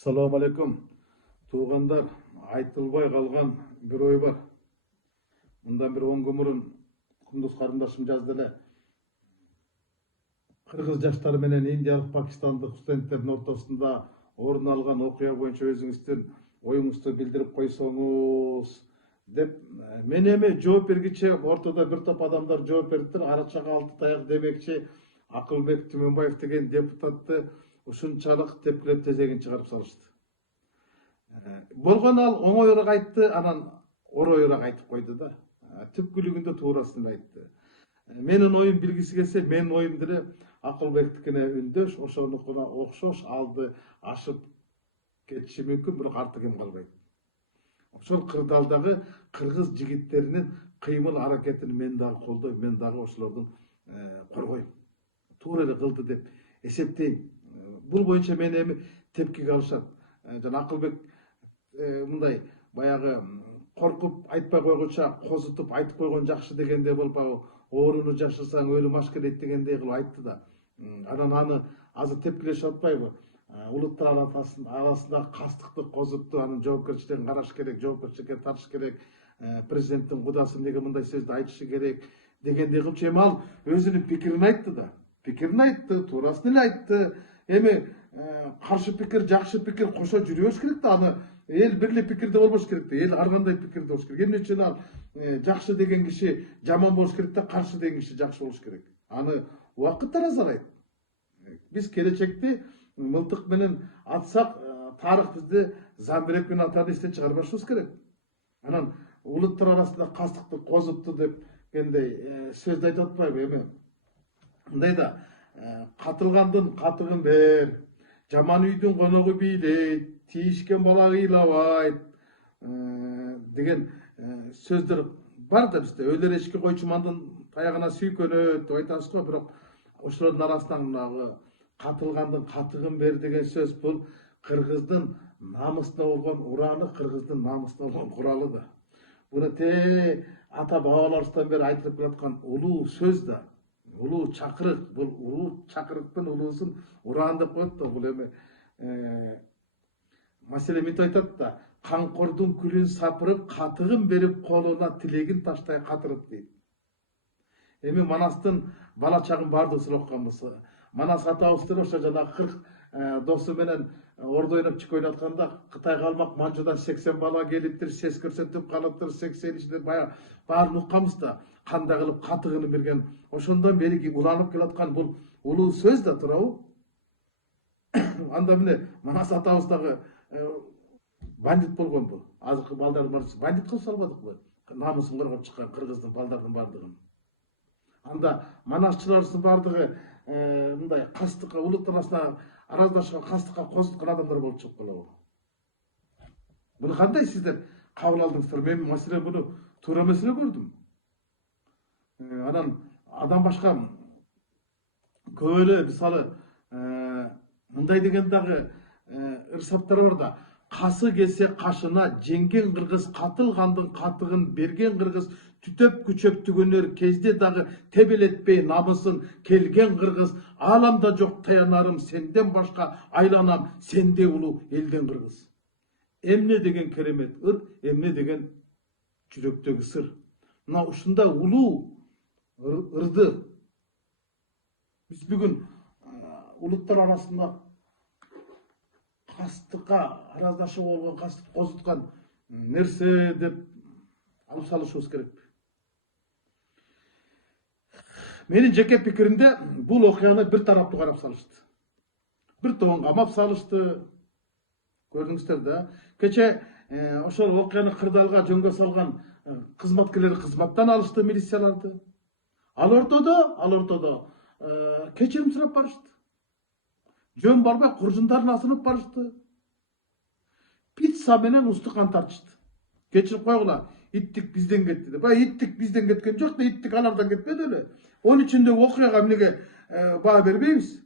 Assalamu alaikum. Туғандар, айтылбай қалған бір ой бар. Мындан бір 10 күн бұрын құндыз қарындашым жазды эле. Қырғыз жаштары менен индиялық пакистандық студенттердің ортасында орын алған окуя боюнча өзүңүздүн оюңузду билдирип койсоңуз деп мен эми жооп бергиче ортодо бир топ адамдар жооп бериптир. Арачага 6 таяк демекчи Акылбек Түмөнбаев деген депутатты ушунчалык тепкилеп тезегин чыгарып салышты. Болгон ал оңоюраак айтты, анан ороюраак айтып койду да. Түпкүлүгүндө туурасын айтты. Менин оюм билгиси келсе, менин оюм деле Акылбектикине үндөш, ошонукуна окшош алды ашып кетиши мүмкүн, бирок артыгым калбайт. Ошол кырдаалдагы кыргыз жигиттеринин кыймыл аракетин мен дагы колдойм, мен дагы ошолордун коргойм. Туура эле кылды деп эсептейм. Бул боюнча мени эми тепкиге алышат. Жана Акылбек мындай баягы коркуп айтпай койгуча козутуп айтып койгон жакшы дегендей болуп, ооруну жашырсаң өлүм аш келет дегендей кылып айтты да. Анан аны азыр тепкилешип атпайбы? Улуттар арасында кастыкты козутту, анын жоопкерчилигин караш керек, жоопкерчиликке тартыш керек, президенттин кудасы эмнеге мындай сөздү айтышы керек дегендей кылчу. Эми ал өзүнүн пикирин айтты да. Пикирин айтты, туурасын эле айтты. Эми каршы пикир, жакшы пикир кошо жүрүбөш керек да, аны эл бирлик пикирде болбош керек да, эл ар кандай пикирде болуш керек. Эмне үчүн ал жакшы деген киши жаман болуш керек да, каршы деген киши жакшы болуш керек. Аны убакыт таразалайт. Биз келечекти мылтык менен атсак, тарых бизди замбирек менен атарды эстен чыгарбашыбыз керек. Анан улуттар арасында кастыкты козупту дегендей сөздү айтып атпайбы эми? Мындай да, катылгандын катыгын бер, жаман үйдүн коногу бийлейт, тийишкен бала ыйлабайт деген сөздөр бар да бизде. Өлөр эчки койчумандын таягына сүйкөнөт деп айтасыз го, бирок ошолордун арасынан катылгандын катыгын бер деген сөз бул кыргыздын намысына болгон ураны, кыргыздын намысына болгон куралы да. Буну ата бабаларыбыздан бери айтылып келаткан улуу сөз да. Улуу чакырык, бул улуу чакырыктын улуусун уран деп коет да. Бул эми маселе мынтип айтат да, камкордун күлүн сапырып, катыгын берип, колуна тилегин таштай катырып дейт. Эми Манастын бала чагын баардыгыбыз окуганбыз. Манас атабыз деле ошо жанагы 40 досу менен ордо ойноп чик ойнотканда Кытайга алмак манжудан 80 бала келиптир, сес көрсөтүп калыптыр, 80 ичинде баарын укканбыз да, кандай кылып катыгын берген. Ошондон бери уланып келаткан бул улуу сөз да туурабы? Анда эмне Манас атабыз дагы бандит болгонбу? Азыркы балдардын баардыгы бандит кылып салбадыкпы? Намысын коргоп чыккан кыргыздын балдардын баардыгын. Анда манасчыларыбыздын баардыгы мындай кастыкка, улуттар арасында араздашкан, кастыкка козуткан адамдар болуп чыгып калабы? Буну кандай сиздер кабыл алдыңыздар? Мен маселе буну туура эмес эле көрдүм. Анан адам башка көп эле мисалы мындай деген дагы ырсаптар бар да. Касы келсе кашына, жеңген кыргыз катылгандын катыгын берген кыргыз түтөп күчөп түгөнөр кезде дагы тебелетпей намысын келген кыргыз, ааламда жок таянарым сенден башка, айланам сендей улуу элден кыргыз. Эмне деген керемет ыр, эмне деген жүрөктөгү сыр. Мына ушундай улуу ырды биз бүгүн улуттар арасында кастыкка араздашып болгон, кастык козуткан нерсе деп алып салышыбыз керек. Менин жеке пикиримде бул окуяны бир тараптуу карап салышты. Бир тобун камап салышты. Көрдүңүздөр да. Кече ошол окуяны кырдаалга жөнгө салган кызматкерлер кызматтан алышты, милицияларды. Ал ортодо кечирим сурап барышты. Жөн барбай куржундарын асынып барышты. Пицца менен устукан тартышты. Кечирип койгула, иттик бизден кетти деп. Иттик бизден кеткен жок да, иттик алардан кетпеди эле. Onun içindeki okuyaka emnege bağ vermeymiz.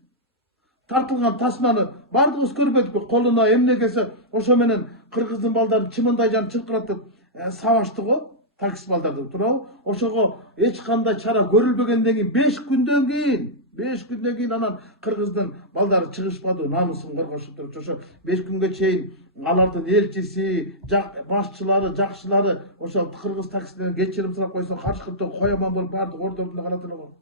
Tartılgan tasmanı bardığız körbedik, koluna emne gelse oşo menen Kırgızdın baldarın çımınday jan çırkıratıp savaştık o. Takis baldardı turabı. Oşogo hiç kандай çara görülbegenden keyin 5 günden keyin 5 күндөн кийин анан кыргыздын балдары чыгышпады, намысын коргошуп туруп. Ошо 5 күнгө чейин алардын элчиси, башчылары, жакшылары ошол кыргыз таксиден кечирим сурап койсо, каршы кояман болуп баардык ордо ордуна карап эле калды.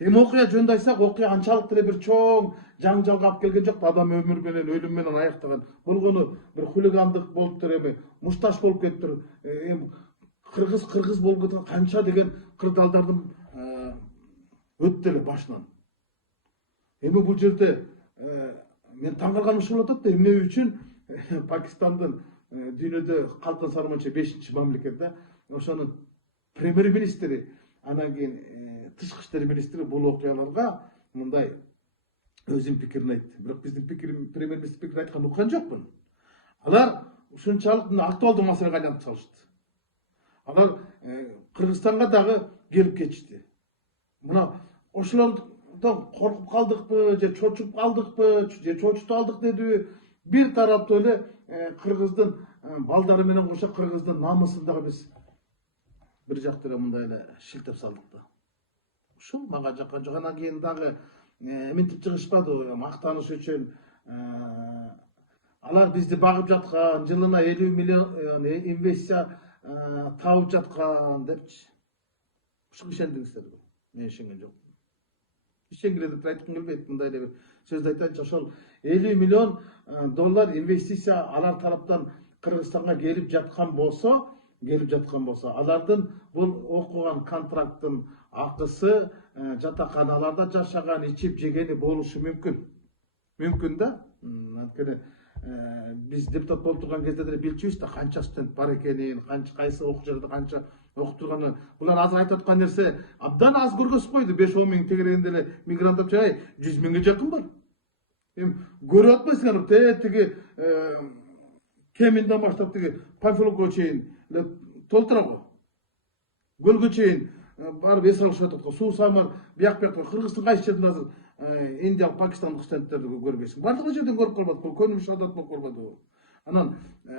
Эми окуя жөнүндө айтсак, окуя анчалык деле бир чоң жаңжалга алып келген жок. Адам өмүр менен, өлүм менен аяктаган. Болгону бир хулигандык болуптур, эми мушташ болуп кетиптир. Эми кыргыз болуп кеткен канча деген кырдаалдардын өттү эле башынан. Эми бул жерде мен таң калганым ушул болуп атат да, эмне үчүн Пакистандын дүйнөдө калкын саны боюнча 5-чи мамлекет да, ошонун премьер-министри, анан кийин тышкы иштер министри бул окуяларга мындай өзүнүн пикирин айтты. Бирок биздин премьер-министр пикирин айтканын уккан жокмун. Алар ушунчалык актуалдуу маселеге айлантып салышты. Алар Кыргызстанга дагы келип кетишти. Мына ошолордон коркуп калдыкпы, же чочуп калдыкпы, же чочутуп алдык дедиби? Бир тараптуу эле кыргыздын балдары менен кошо кыргыздын намысын дагы биз бир жакта эле мындай эле шилтеп салдык да. Ушул мага жаккан жок. Анан кийин дагы эминтип чыгышпады, мактаныш үчүн алар бизди багып жаткан, жылына 50 миллион инвестиция табып жаткан депчи. Ушуга ишендиңиздерби? Мен ишенген жокмун. Ишенгиле деп айткым келбейт, мындай эле бир сөздү айтайынчы. Ошол 50 миллион доллар инвестиция алар тараптан Кыргызстанга келип жаткан болсо, алардын бул окуган контракттын акысы, жатаканаларда жашаган, ичип жегени болушу мүмкүн. Мүмкүн да. Анткени биз депутат болуп турган кезде деле билчүбүз да, канча студент бар экенин, кайсы окуу жерде канча окуп турганын. Булар азыр айтып аткан нерсе абдан аз көргөзүп койду. 5-10 миң тегерегенде эле мигрант деп жай 100 миңге жакын бар. Эми көрүп атпайсыңарбы, тиги Кеминден баштап тиги Панфиловго чейин толтура го. Көлгө чейин барып эс алышып атат го. Суу самар бияк Кыргыздын кайсы жеринде азыр индиялык, пакистандык студенттерди көрбөйсүң. Бардык жерден көрүп калбадык. Бул көнүмүш адат болуп калбады. Анан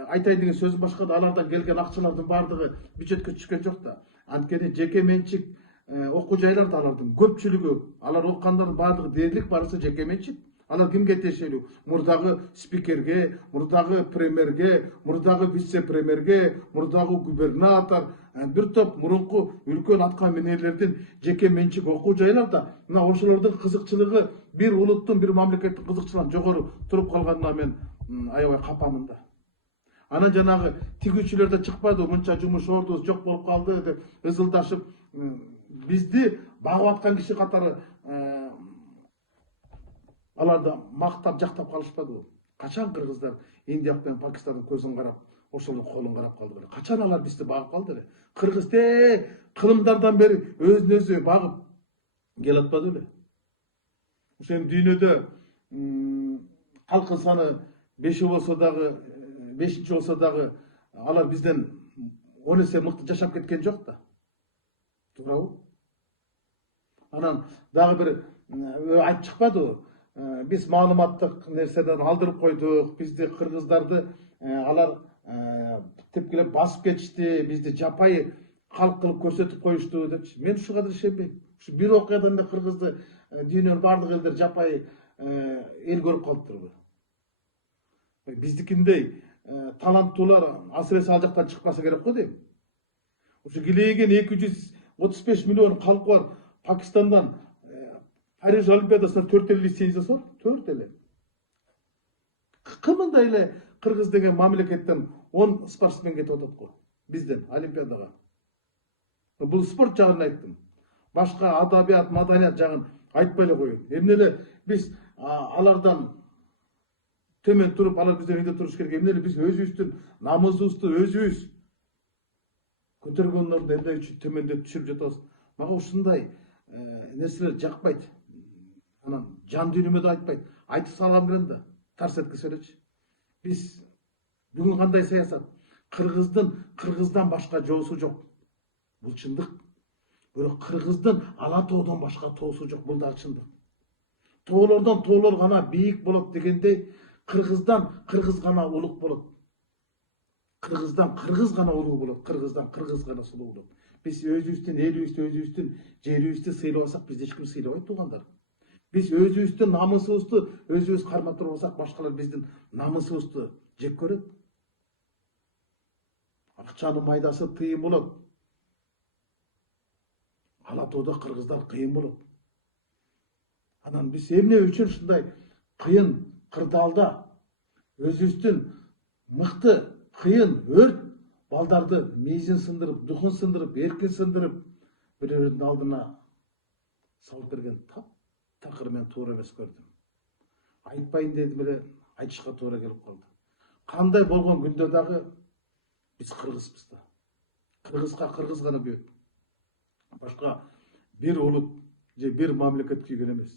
айтайын деген сөзүм башка да, алардан келген акчалардын бардыгы бюджетке түшкөн жок да. Анткени жеке менчик окуу жайларда алардын көпчүлүгү, алар окугандардын бардыгы дээрлик барысы жеке менчик. Алар кимге тиешелүү? Мурдагы спикерге, мурдагы премьерге, мурдагы вице-премьерге, мурдагы губернатор, бир топ мурунку үлкөн атка минерлердин жеке менчик окуу жайларда. Мына ошолордун кызыкчылыгы, бир улуттун, бир мамлекеттин кызыкчылыгынан жогору туруп калганына мен аябай капамын да. Анан жанагы тигүүчүлөр да чыкпады, мынча жумуш ордубуз жок болуп калды деп ызылдашып, бизди багып аткан киши катары аларды мактап, жактап калышпады. Качан кыргыздар Индия менен Пакистандын көзүн карап, ошолордун колун карап калды беле? Качан алар бизди багып калды эле? Кыргыз кылымдардан бери өзүн өзү багып келатпады беле? Ошо эми дүйнөдө калкын саны 5 болсо дагы, 5-чи болсо дагы алар бизден 10 эсе мыкты жашап кеткен жок да. Туурабы? Анан дагы бир айтып чыкпадыбы? Биз маалыматтык нерседен алдырып койдук, бизди кыргыздарды алар тепкилеп басып кетишти, бизди жапайы калк кылып көрсөтүп коюшту депчи. Мен ушуга да ишенбейм. Ушу бир окуядан да кыргызды дүйнөнүн бардык элдер жапайы эл көрүп калыптырбы? Биздикиндей таланттуулар асыресе ал жактан чыкпаса керек го дейм. Ушу килейген 235 миллион калкы бар Пакистандан Париж Олимпиадасына 4 эле лицензия сор, 4 эле. Кымындай эле кыргыз деген мамлекеттен 10 спортсмен кетип атат го бизден Олимпиадага. Бул спорт жагын айттым. Башка адабият, маданият жагын айтпай эле коеюн. Эмне эле биз алардан төмөн туруп, алар бизден үйдө туруш керек. Эмне эле биз өзүбүздүн намызыбызды өзүбүз көтөргөн ордун эмне үчүн төмөндөп түшүрүп жатабыз? Мага ушундай нерселер жакпайт. Анан жан дүйнөмө да айтпайт. Айтып салам билем да, тарс эткисе элечи. Биз бүгүн кандай саясат? Кыргыздан башка жоосу жок. Бул чындык. Бирок кыргыздын ала тоодон башка тоосу жок. Бул да чындык. Тоолордон тоолор гана бийик болот дегендей, кыргыздан кыргыз гана улук болот. Кыргыздан кыргыз гана улуу болот. Кыргыздан кыргыз гана сулуу болот. Биз өзүбүздүн элибизди, өзүбүздүн жерибизди сыйлабасак, бизди эч ким сыйлабайт туугандар. Биз өзүбүздүн намысыбызды өзүбүз кармап турбасак, башкалар биздин намысыбызды жек көрөт. Акчанын майдасы тыйын болот. Ала тоодо кыргыздар кыйын болот. Анан биз эмне үчүн ушундай кыйын кырдаалда өзүбүздүн мыкты кыйын өрт балдарды миизин сындырып, духун сындырып, эркин сындырып, бирөөрүнүн алдына салып берген такыр мен туура эмес көрдүм. Айтпайын дедим эле, айтышка туура келип калды. Кандай болгон күндө дагы биз кыргызбыз да. Кыргызга кыргыз гана күйөт. Башка бир улут же бир мамлекет күйгөн эмес.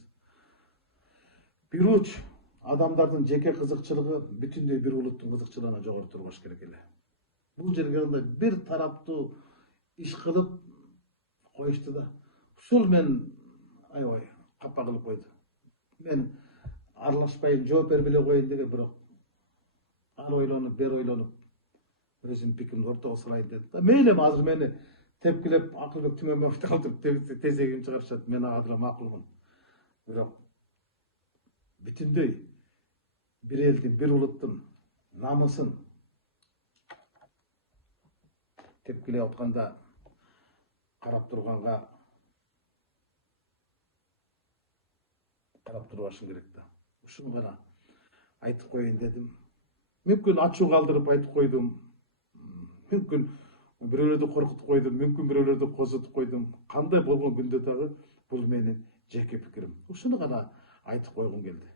Бир уч адамдардын жеке кызыкчылыгы бүтүндөй бир улуттун кызыкчылыгына жогору турбаш керек эле. Бул жерге андай бир тараптуу иш кылып коюшту да. Ушул мен аябай капа кылып койду. Мен аралашпайын, жооп бербей эле коеюн деген, бирок ары ойлонуп, бери ойлонуп, өзүмдүн пикиримди ортого салайын дедим. Мейли азыр мени тепкилеп Акылбек Түмөнбаевди калтырып тезегин чыгарышат. Мен ага деле макулмун. Бирок бүтүндөй бир элдин, бир улуттун намысын тепкилеп атканда карап турбашым керек да. Ушуну гана айтып коеюн дедим. Мүмкүн ачуу калтырып айтып койдум. Мүмкүн бирөөлөрдү коркутуп койдум, мүмкүн бирөөлөрдү козутуп койдум. Кандай болгон күндө дагы бул менин жеке пикирим. Ушуну гана айтып койгум келди.